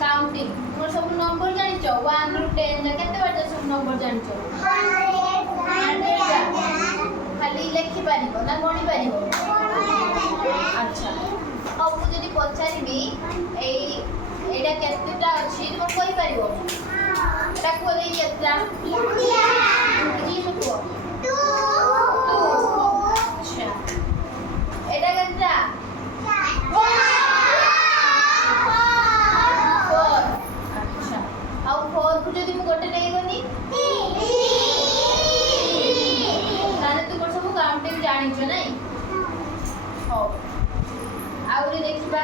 counting तुम सब number जानिच 1 रु 10 जा केते बार सब नंबर जानिच 100 खाली लिखि पारिबो ना गणि पारिबो अच्छा अब मु जदी पचारिबी एटा केतेटा अछि तुम कहि पारिबो एटा को देई केतेटा की सकबो 2 अच्छा एटा केतेटा যদি মু গোটে নেই গনি তাহলে তুমি সব কাউন্টিং জানিছো নাই হও আউরি দেখিবা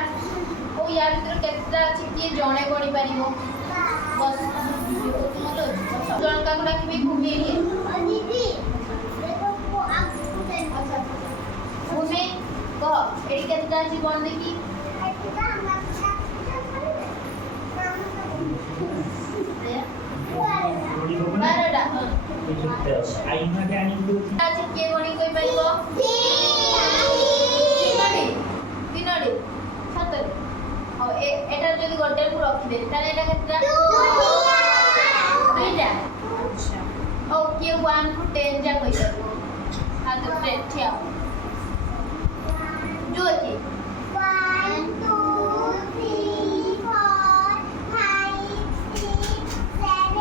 ও ইয়া ভিতর কেতটা আছে কি জনে গণি পারিবো বস তোমালো জনকা কোডা কি ভূমি দিদি দেখো আচ্ছা ভূমি কহ এডি কেতটা আছে কোন দেখি बारह आईना के आनी दो आज के गणी कोई पाइबो तीनोडी सतरे और एटा जदी गोटे को रखि दे ताले एटा केतरा दुईटा अच्छा ओ के 1 टू 10 जा कोई करबो हाथ पे ठिया जो थी 1 2 3 4 5 6 7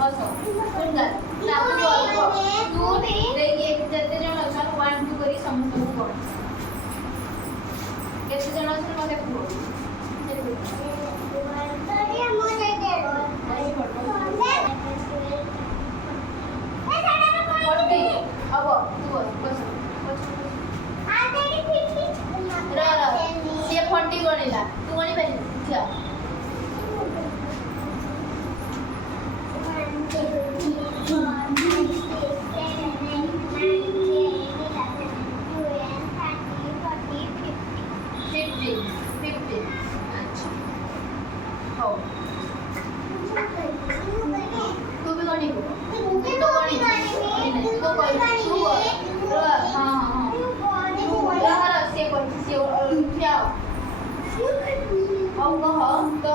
बसो सुंदर लागो बोलबो तू देखिए जते जण अछन 1 2 करी समस्त को कोन केते जण अछन मते पूरो तरिया मोजे दे आई फोटो ए साडा को फोटो अब तू बस आ तेरी 50 रा ये फंटी गणिला तू गणी पारी थिया तो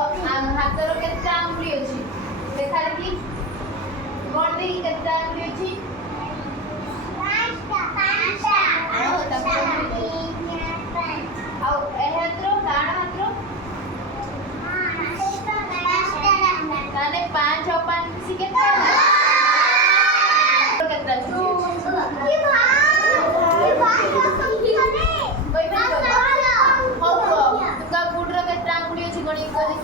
हाथर केते आंगुली अछि देखा देखी कोन देखी केते आंगुली अछि पांचटा आ एहत्र डाण हाथर ताने 5 और 5 सी केते केते अछि की भाई कोई भी हो तुका गुडर केते आंगुली अछि गणी करी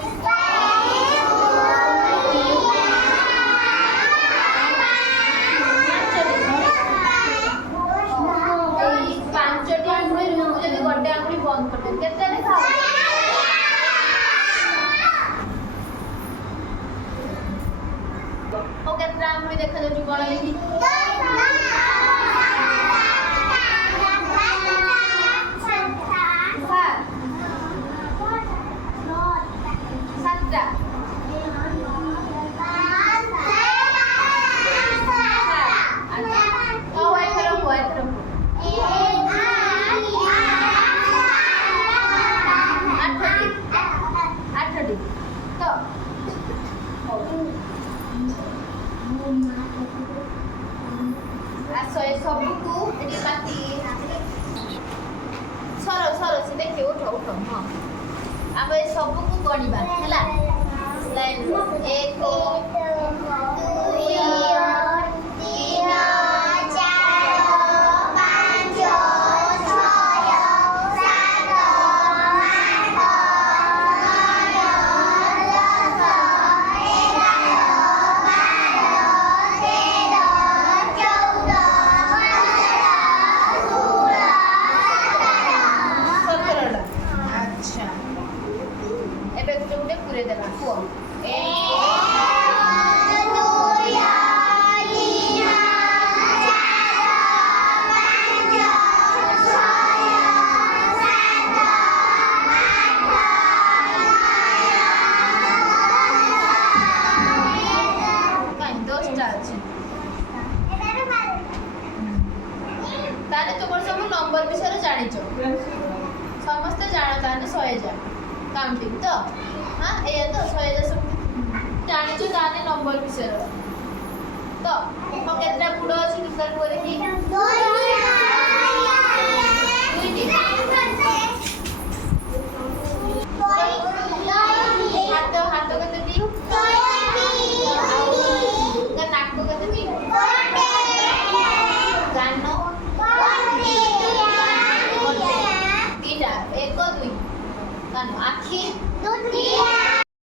गोटे आंगुली बंद कर दे केते देखा ओ केते आंगुली देखा जाउ कोन देखी सातटा ओ एथरो आठटी तो आसो ए सब को एडी पाती सरो से देखिए उठो हां अब ए सब को गणिबा हैला लाइन 1 2 नंबर विषय जानिच समस्त जानता 100 जा କାଉଣ୍ଟିଂ ତ ହଁ ଏଇଆ ତ 110 ଜାଣିଛୁ ତାହେଲେ ନମ୍ବର ବିଷୟରେ ତ କେତେଟା ଗୁଡ଼ ଅଛି ହିସାବ କରିକି